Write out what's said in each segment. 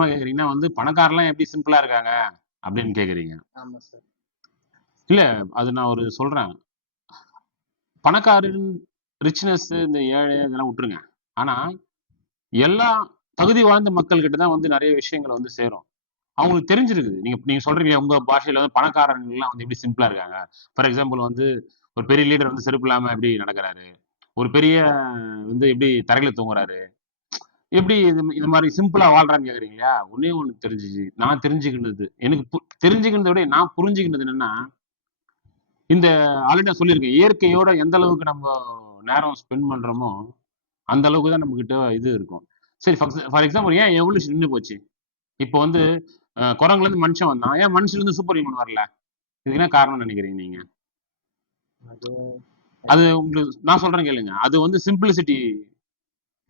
கேக்குறீங்கன்னா வந்து பணக்காரெல்லாம் எப்படி சிம்பிளா இருக்காங்க அப்படின்னு கேக்குறீங்க. ஆமா சார். இல்ல அது நான் ஒரு சொல்றேன். பணக்காரன் ரிச்னஸ் இந்த ஏழை இதெல்லாம் விட்டுருங்க. ஆனா எல்லா தகுதி வாய்ந்த மக்கள் கிட்ட தான் வந்து நிறைய விஷயங்கள் வந்து சேரும். அவங்களுக்கு தெரிஞ்சிருக்குது. நீங்க நீங்க சொல்றீங்க உங்க பாஷையில வந்து பணக்காரங்க எல்லாம் வந்து எப்படி சிம்பிளா இருக்காங்க. ஃபார் எக்ஸாம்பிள் வந்து ஒரு பெரிய லீடர் வந்து செருப்பு இல்லாம எப்படி நடக்கிறாரு. ஒரு பெரிய வந்து எப்படி தரையில தூங்குறாரு. எப்படி இது மாதிரி சிம்பிளா வாழ்றான்னு கேக்குறீங்களா? ஒன்னே ஒண்ணு தெரிஞ்சுச்சு. நான் தெரிஞ்சுக்கினது எனக்கு தெரிஞ்சுக்கினதை விட நான் புரிஞ்சுக்கினது என்னன்னா, இந்த ஆல்ரெடி நான் சொல்லியிருக்கேன். இயற்கையோட எந்த அளவுக்கு நம்ம நேரம் ஸ்பெண்ட் பண்றோமோ, அந்த அளவுக்கு தான் நம்ம கிட்ட இது இருக்கும். சரி ஃபார் எக்ஸாம்பிள் ஏன் எவல்யூஷன் நின்னு போச்சு? இப்போ வந்து குரங்குல இருந்து மனுஷன் வந்தான். ஏன் மனுஷன்ல இருந்து சூப்பர் ஹியூமன் வரல? இதுக்கு என்ன காரணம் நினைக்கிறீங்க நீங்க? அது அது உங்களுக்கு நான் சொல்றேன் கேளுங்க. அது வந்து சிம்பிளிசிட்டி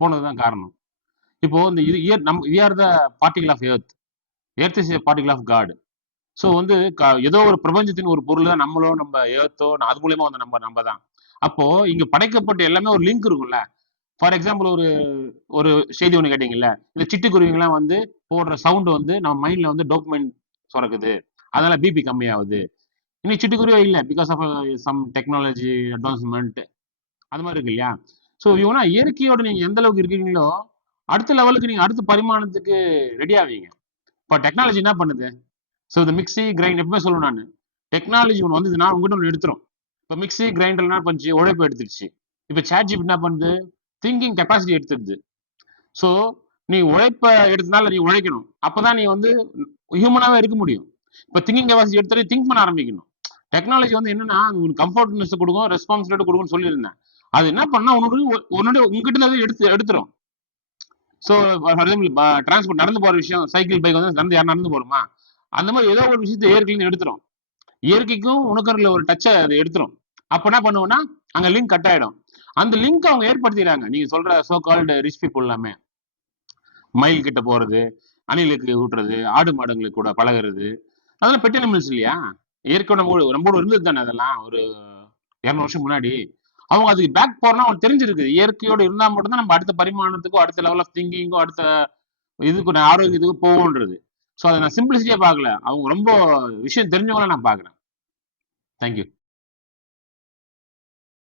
போனதுதான் காரணம். இப்போ இந்த we are the particle of earth. Earth is particle of God. So வந்து ஏதோ ஒரு பிரபஞ்சத்தின் ஒரு பொருள் தான் நம்மளோ நம்ம ஏத்தோ அது மூலியமா வந்து நம்ம தான். அப்போ இங்க படைக்கப்பட்ட எல்லாமே ஒரு லிங்க் இருக்கும்ல. ஃபார் எக்ஸாம்பிள் ஒரு ஒரு செய்தி ஒண்ணு கேட்டீங்கல்ல, இந்த சிட்டுக்குருவிங்கெல்லாம் வந்து போடுற சவுண்ட் வந்து நம்ம மைண்ட்ல வந்து டோப்மைன் சுரக்குது, அதனால பிபி கம்மியாகுது. இன்னும் சிட்டுக்குருவியே இல்லை because of some technology advancement அது மாதிரி இருக்கு இல்லையா? ஸோ இவனா இயற்கையோட நீங்க எந்த அளவுக்கு இருக்கீங்களோ அடுத்த லெவலுக்கு நீங்க அடுத்த பரிமாணத்துக்கு ரெடி ஆவீங்க. இப்போ டெக்னாலஜி என்ன பண்ணுது? ஸோ இந்த மிக்ஸி கிரைண்ட் எப்பவுமே சொல்லுவேன் நான், டெக்னாலஜி ஒன்று வந்ததுன்னா உங்ககிட்ட ஒன்று எடுத்துரும். இப்போ மிக்ஸி கிரைண்டர்னா கொஞ்சம் உழைப்பு எடுத்துருச்சு. இப்போ சேட் என்ன பண்ணுது? Thinking capacity எடுத்துருது. ஸோ நீ உழைப்ப எடுத்தனால நீ உழைக்கணும். அப்பதான் நீ வந்து ஹியூமனாவே இருக்க முடியும். இப்போ திங்கிங் கெப்பாசிட்டி எடுத்து திங்க் பண்ண ஆரம்பிக்கணும். டெக்னாலஜி வந்து என்னன்னா உங்களுக்கு கம்ஃபர்ட்னஸ் கொடுக்கும், ரெஸ்பான்சிபிலிட்டி கொடுக்கும்னு சொல்லியிருந்தேன். அது என்ன பண்ணா உன்னுடைய உங்ககிட்ட எடுத்துரும். ஸோ ஃபார் எக்ஸாம்பிள் டிரான்ஸ்போர்ட் நடந்து போற விஷயம், சைக்கிள் பைக் வந்து நடந்து போறோமா, அந்த மாதிரி ஏதோ ஒரு விஷயத்தை இயற்கையில எடுத்துரும். இயற்கைக்கும் உனக்கு ஒரு டச்சை அது எடுத்துரும். அப்ப என்ன பண்ணுவோம்னா அங்க லிங்க் கட் ஆயிடும். அந்த லிங்க் அவங்க ஏற்படுத்திடுறாங்க. நீங்க சொல்ற சோ கால்டு ரிச் பீப்புள் எல்லாமே மயில் கிட்ட போறது, அணிலுக்கு ஊட்டுறது, ஆடு மாடுங்களுக்கு கூட பழகுறது, அதெல்லாம் பெட் அனிமல்ஸ் இல்லையா? இயற்கை நம்மளோட இருந்தது தானே அதெல்லாம் ஒரு 200 வருஷம் முன்னாடி. அவங்க அதுக்கு பேக் போறனா அவங்களுக்கு தெரிஞ்சிருக்கு. இயற்கையோட இருந்தா மட்டும்தான் நம்ம அடுத்த பரிமாணத்துக்கோ அடுத்த லெவல் ஆஃப் திங்கிங்கோ அடுத்த இதுக்கு ஆரோக்கியத்துக்கு போவோன்றது. ஸோ அதை நான் சிம்பிளிசிட்டியா பார்க்கல. அவங்க ரொம்ப விஷயம் தெரிஞ்சவங்கள நான் பார்க்குறேன். தேங்க்யூ.